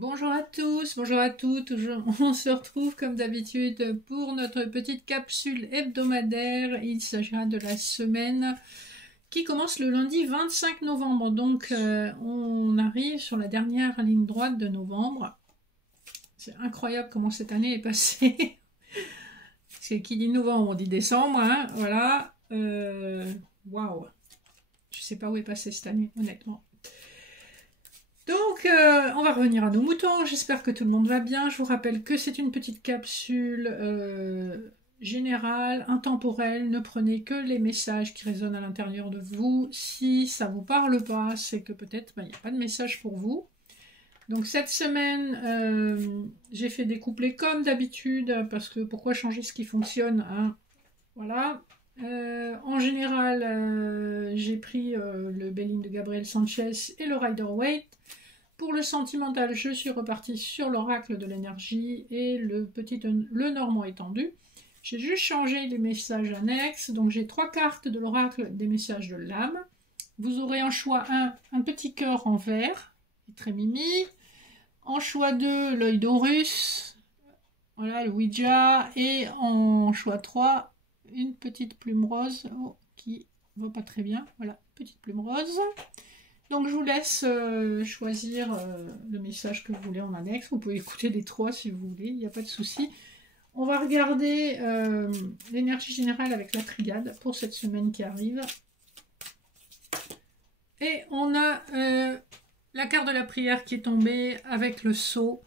Bonjour à tous, bonjour à toutes. On se retrouve comme d'habitude pour notre petite capsule hebdomadaire. Il s'agira de la semaine qui commence le lundi 25 novembre. Donc on arrive sur la dernière ligne droite de novembre. C'est incroyable comment cette année est passée. C'est qui dit novembre, on dit décembre, hein, voilà. Waouh. Je sais pas où est passée cette année, honnêtement. Donc, on va revenir à nos moutons. J'espère que tout le monde va bien. Je vous rappelle que c'est une petite capsule générale, intemporelle. Ne prenez que les messages qui résonnent à l'intérieur de vous. Si ça ne vous parle pas, c'est que peut-être il n'y a pas de message pour vous. Donc, cette semaine, j'ai fait des couplets comme d'habitude, parce que pourquoi changer ce qui fonctionne, hein? Voilà. En général, j'ai pris le Béline de Gabriel Sanchez et le Rider-Waite. Pour le sentimental, je suis repartie sur l'oracle de l'énergie et le Normand étendu. J'ai juste changé les messages annexes. Donc j'ai 3 cartes de l'oracle des messages de l'âme. Vous aurez en choix 1, un petit cœur en vert, très mimi. En choix 2, l'œil d'Horus, voilà, le Ouija. Et en choix 3, une petite plume rose qui ne va pas très bien. Voilà, petite plume rose. Donc je vous laisse choisir le message que vous voulez en annexe. Vous pouvez écouter les 3 si vous voulez, il n'y a pas de souci. On va regarder l'énergie générale avec la triade pour cette semaine qui arrive. Et on a la carte de la prière qui est tombée avec le sceau.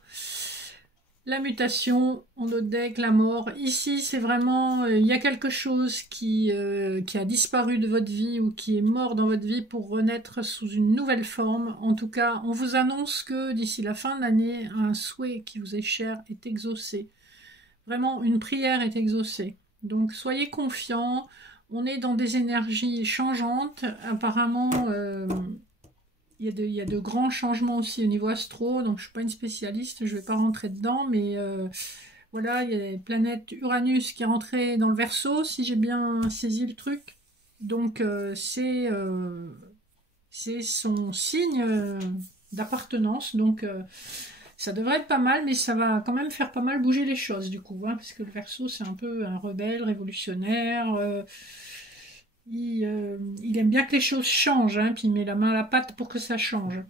La mutation, on notre deck, la mort. Ici, c'est vraiment, il y a quelque chose qui a disparu de votre vie ou qui est mort dans votre vie pour renaître sous une nouvelle forme. En tout cas, on vous annonce que d'ici la fin de l'année, un souhait qui vous est cher est exaucé. Vraiment, une prière est exaucée. Donc, soyez confiants. On est dans des énergies changeantes. Apparemment, il y a de grands changements aussi au niveau astro, donc je ne suis pas une spécialiste, je ne vais pas rentrer dedans, mais voilà, il y a la planète Uranus qui est rentrée dans le Verseau, si j'ai bien saisi le truc. Donc c'est son signe d'appartenance, donc ça devrait être pas mal, mais ça va quand même faire pas mal bouger les choses du coup, hein, parce que le Verseau c'est un peu un rebelle, révolutionnaire. Il aime bien que les choses changent, hein, puis il met la main à la pâte pour que ça change.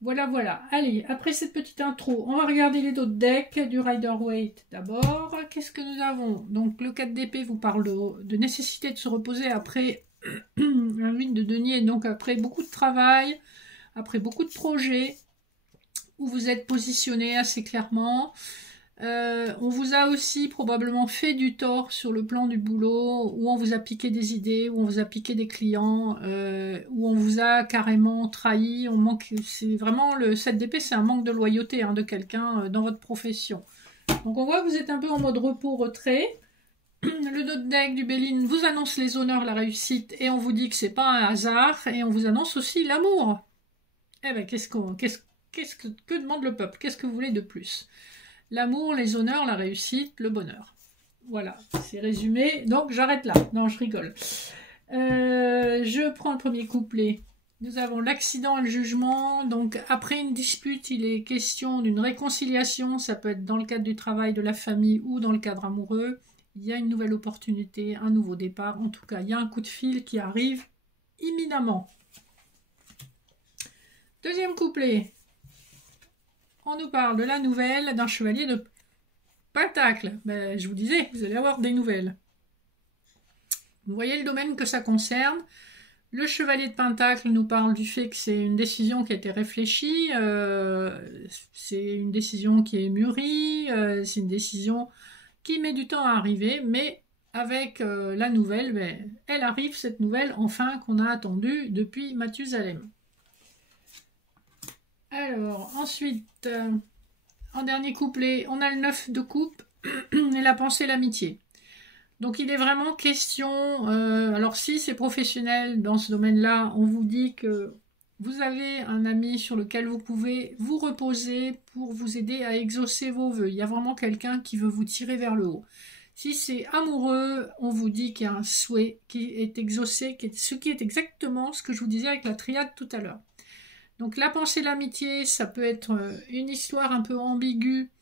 Voilà, voilà. Allez, après cette petite intro, on va regarder les autres decks du Rider-Waite d'abord. Qu'est-ce que nous avons? Donc, le 4 d'épée vous parle de nécessité de se reposer après un 8 de denier, donc après beaucoup de travail, après beaucoup de projets, où vous êtes positionné assez clairement. On vous a aussi probablement fait du tort sur le plan du boulot, où on vous a piqué des idées, où on vous a piqué des clients, où on vous a carrément trahi. C'est vraiment le 7 d'épée, c'est un manque de loyauté hein, de quelqu'un dans votre profession. Donc on voit que vous êtes un peu en mode repos-retrait. Le dos de deck du Béline vous annonce les honneurs, la réussite, et on vous dit que c'est pas un hasard, et on vous annonce aussi l'amour. Eh ben que demande le peuple? Qu'est-ce que vous voulez de plus? L'amour, les honneurs, la réussite, le bonheur. Voilà, c'est résumé. Donc j'arrête là. Non, je rigole. Je prends le premier couplet. Nous avons l'accident et le jugement. Donc après une dispute, il est question d'une réconciliation. Ça peut être dans le cadre du travail, de la famille ou dans le cadre amoureux. Il y a une nouvelle opportunité, un nouveau départ. En tout cas, il y a un coup de fil qui arrive imminemment. Deuxième couplet. On nous parle de la nouvelle d'un chevalier de Pentacle. Ben, je vous disais, vous allez avoir des nouvelles. Vous voyez le domaine que ça concerne. Le chevalier de Pentacle nous parle du fait que c'est une décision qui a été réfléchie, c'est une décision qui est mûrie, c'est une décision qui met du temps à arriver, mais avec la nouvelle, ben, elle arrive cette nouvelle enfin qu'on a attendue depuis Mathusalem. Alors, ensuite, en dernier couplet, on a le 9 de coupe et la pensée, l'amitié. Donc, il est vraiment question... alors, si c'est professionnel dans ce domaine-là, on vous dit que vous avez un ami sur lequel vous pouvez vous reposer pour vous aider à exaucer vos vœux. Il y a vraiment quelqu'un qui veut vous tirer vers le haut. Si c'est amoureux, on vous dit qu'il y a un souhait qui est exaucé, ce qui est exactement ce que je vous disais avec la triade tout à l'heure. Donc la pensée l'amitié, ça peut être une histoire un peu ambiguë,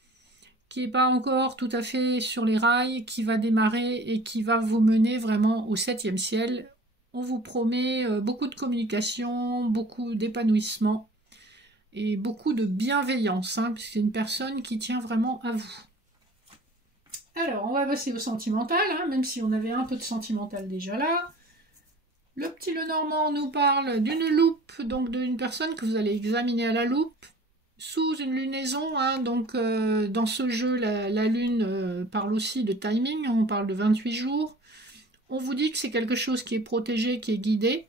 qui n'est pas encore tout à fait sur les rails, qui va démarrer et qui va vous mener vraiment au 7e ciel. On vous promet beaucoup de communication, beaucoup d'épanouissement et beaucoup de bienveillance, hein, puisque c'est une personne qui tient vraiment à vous. Alors, on va passer au sentimental, hein, même si on avait un peu de sentimental déjà là. Le petit Lenormand nous parle d'une loupe, donc d'une personne que vous allez examiner à la loupe, sous une lunaison, hein, donc dans ce jeu, la lune parle aussi de timing, on parle de 28 jours. On vous dit que c'est quelque chose qui est protégé, qui est guidé,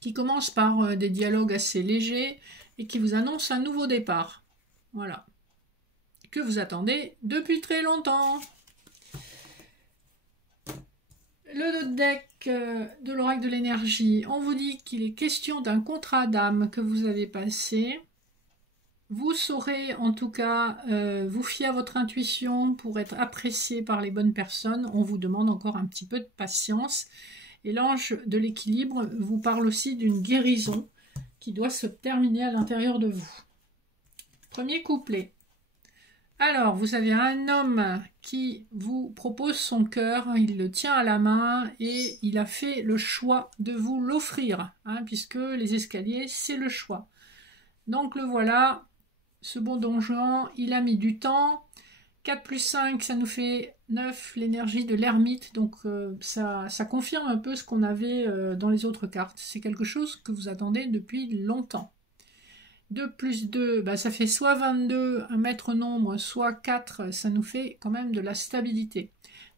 qui commence par des dialogues assez légers et qui vous annonce un nouveau départ. Voilà. Que vous attendez depuis très longtemps. Le deck de l'oracle de l'énergie, on vous dit qu'il est question d'un contrat d'âme que vous avez passé. Vous saurez en tout cas vous fier à votre intuition pour être apprécié par les bonnes personnes. On vous demande encore un petit peu de patience. Et l'ange de l'équilibre vous parle aussi d'une guérison qui doit se terminer à l'intérieur de vous. Premier couplet. Alors, vous avez un homme qui vous propose son cœur, il le tient à la main et il a fait le choix de vous l'offrir, hein, puisque les escaliers, c'est le choix. Donc le voilà, ce bon donjon, il a mis du temps. 4 plus 5, ça nous fait 9, l'énergie de l'ermite, donc ça confirme un peu ce qu'on avait dans les autres cartes. C'est quelque chose que vous attendez depuis longtemps. 2 plus 2, bah, ça fait soit 22, un maître nombre, soit 4, ça nous fait quand même de la stabilité.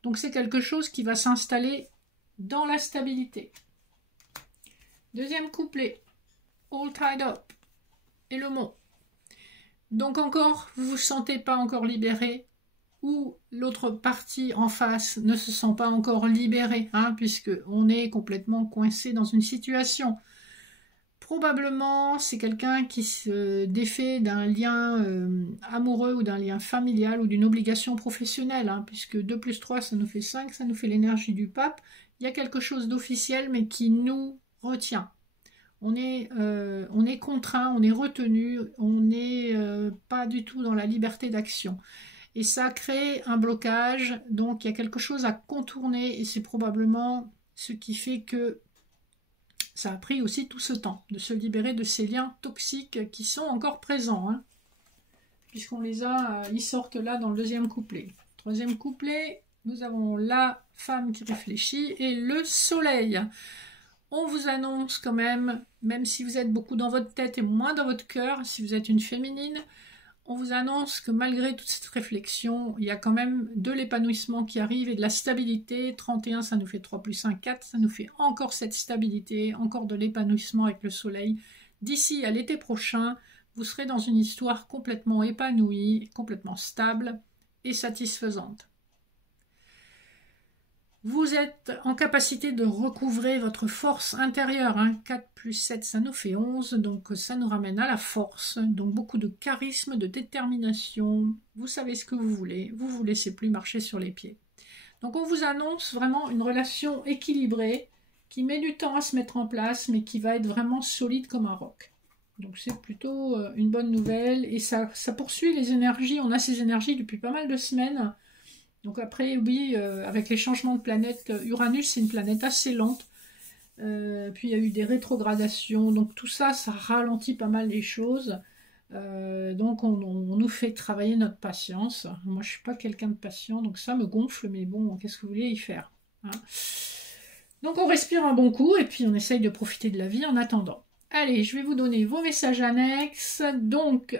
Donc c'est quelque chose qui va s'installer dans la stabilité. Deuxième couplet, All Tied Up, et le mont. Donc encore, vous ne vous sentez pas encore libéré, ou l'autre partie en face ne se sent pas encore libérée, hein, puisqu'on est complètement coincé dans une situation. Probablement, c'est quelqu'un qui se défait d'un lien amoureux ou d'un lien familial ou d'une obligation professionnelle, hein, puisque 2 plus 3, ça nous fait 5, ça nous fait l'énergie du pape. Il y a quelque chose d'officiel, mais qui nous retient. On est contraint, on est retenu, on n'est pas du tout dans la liberté d'action. Et ça crée un blocage, donc il y a quelque chose à contourner, et c'est probablement ce qui fait que ça a pris aussi tout ce temps de se libérer de ces liens toxiques qui sont encore présents, hein, puisqu'on les a, ils sortent là dans le deuxième couplet. Troisième couplet, nous avons la femme qui réfléchit et le soleil. On vous annonce quand même si vous êtes beaucoup dans votre tête et moins dans votre cœur, si vous êtes une féminine, on vous annonce que malgré toute cette réflexion, il y a quand même de l'épanouissement qui arrive et de la stabilité. 31, ça nous fait 3 plus 1, 4, ça nous fait encore cette stabilité, encore de l'épanouissement avec le soleil. D'ici à l'été prochain, vous serez dans une histoire complètement épanouie, complètement stable et satisfaisante. Vous êtes en capacité de recouvrer votre force intérieure. Hein. 4 plus 7, ça nous fait 11, donc ça nous ramène à la force. Donc beaucoup de charisme, de détermination. Vous savez ce que vous vous laissez plus marcher sur les pieds. Donc on vous annonce vraiment une relation équilibrée qui met du temps à se mettre en place, mais qui va être vraiment solide comme un roc. Donc c'est plutôt une bonne nouvelle et ça poursuit les énergies. On a ces énergies depuis pas mal de semaines. Donc après, oui, avec les changements de planète, Uranus, c'est une planète assez lente. Puis il y a eu des rétrogradations. Donc tout ça, ça ralentit pas mal les choses. Donc on nous fait travailler notre patience. Moi, je ne suis pas quelqu'un de patient, donc ça me gonfle. Mais bon, qu'est-ce que vous voulez y faire, hein? Donc on respire un bon coup et puis on essaye de profiter de la vie en attendant. Allez, je vais vous donner vos messages annexes. Donc,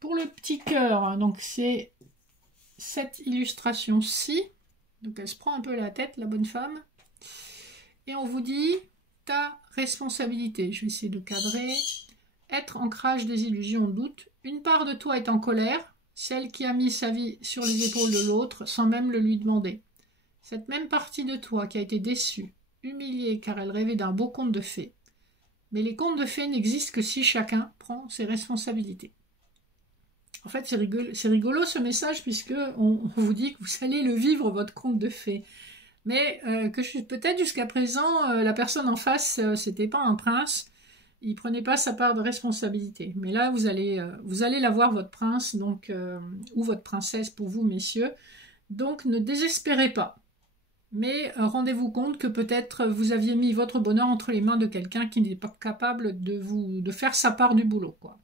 pour le petit cœur, hein, donc c'est cette illustration-ci, donc elle se prend un peu la tête, la bonne femme, et on vous dit ta responsabilité. Je vais essayer de cadrer. Être ancrage des illusions, doute. Une part de toi est en colère, celle qui a mis sa vie sur les épaules de l'autre sans même le lui demander. Cette même partie de toi qui a été déçue, humiliée car elle rêvait d'un beau conte de fées. Mais les contes de fées n'existent que si chacun prend ses responsabilités. En fait, c'est rigolo ce message puisque on vous dit que vous allez le vivre, votre conte de fées. Mais que peut-être jusqu'à présent, la personne en face, c'était pas un prince, il prenait pas sa part de responsabilité. Mais là, vous allez la voir, votre prince, donc, ou votre princesse pour vous, messieurs. Donc, ne désespérez pas. Mais rendez-vous compte que peut-être vous aviez mis votre bonheur entre les mains de quelqu'un qui n'est pas capable de faire sa part du boulot, quoi.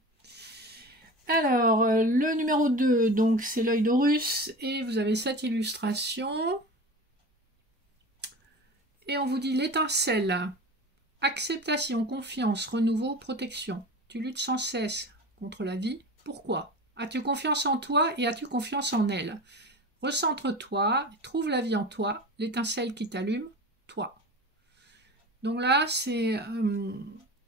Alors, le numéro 2, donc c'est l'œil d'Horus, et vous avez cette illustration. Et on vous dit l'étincelle. Acceptation, confiance, renouveau, protection. Tu luttes sans cesse contre la vie. Pourquoi? As-tu confiance en toi et as-tu confiance en elle? Recentre-toi, trouve la vie en toi, l'étincelle qui t'allume, toi. Donc là, c'est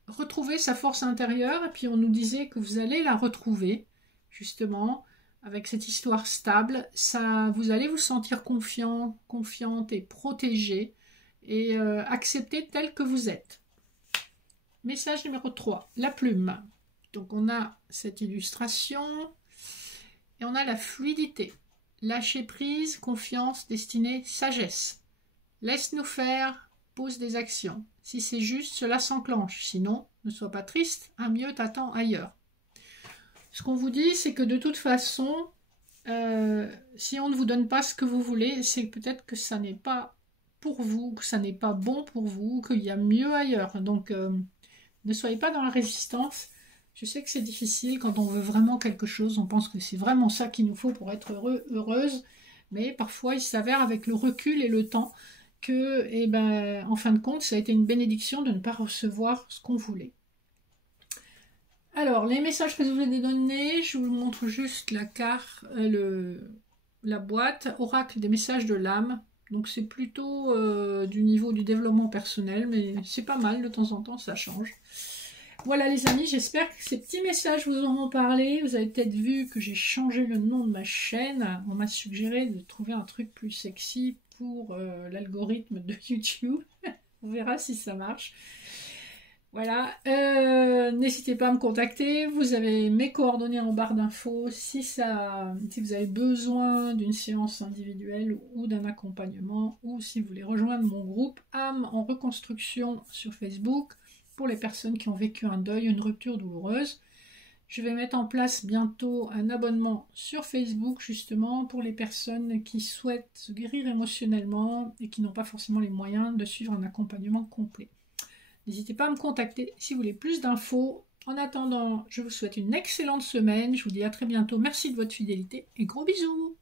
retrouver sa force intérieure, et puis on nous disait que vous allez la retrouver, justement, avec cette histoire stable. Ça, vous allez vous sentir confiant, confiante et protégée, et accepter tel que vous êtes. Message numéro 3, la plume. Donc on a cette illustration, et on a la fluidité. Lâcher prise, confiance, destinée, sagesse. Laisse-nous faire, pose des actions. Si c'est juste, cela s'enclenche. Sinon, ne sois pas triste, un mieux t'attend ailleurs. Ce qu'on vous dit, c'est que de toute façon, si on ne vous donne pas ce que vous voulez, c'est peut-être que ça n'est pas pour vous, que ça n'est pas bon pour vous, qu'il y a mieux ailleurs. Donc, ne soyez pas dans la résistance. Je sais que c'est difficile quand on veut vraiment quelque chose, on pense que c'est vraiment ça qu'il nous faut pour être heureux, heureuse, mais parfois il s'avère avec le recul et le temps que, eh ben, en fin de compte, ça a été une bénédiction de ne pas recevoir ce qu'on voulait. Alors, les messages que je vous ai donnés, je vous montre juste la carte, la boîte, oracle des messages de l'âme. Donc c'est plutôt du niveau du développement personnel, mais c'est pas mal, de temps en temps ça change. Voilà les amis, j'espère que ces petits messages vous auront parlé. Vous avez peut-être vu que j'ai changé le nom de ma chaîne. On m'a suggéré de trouver un truc plus sexy pour l'algorithme de YouTube. On verra si ça marche. Voilà, n'hésitez pas à me contacter. Vous avez mes coordonnées en barre d'infos. Si vous avez besoin d'une séance individuelle ou d'un accompagnement, ou si vous voulez rejoindre mon groupe âme en reconstruction sur Facebook, pour les personnes qui ont vécu un deuil, une rupture douloureuse. Je vais mettre en place bientôt un abonnement sur Facebook, justement, pour les personnes qui souhaitent se guérir émotionnellement et qui n'ont pas forcément les moyens de suivre un accompagnement complet. N'hésitez pas à me contacter si vous voulez plus d'infos. En attendant, je vous souhaite une excellente semaine. Je vous dis à très bientôt. Merci de votre fidélité et gros bisous.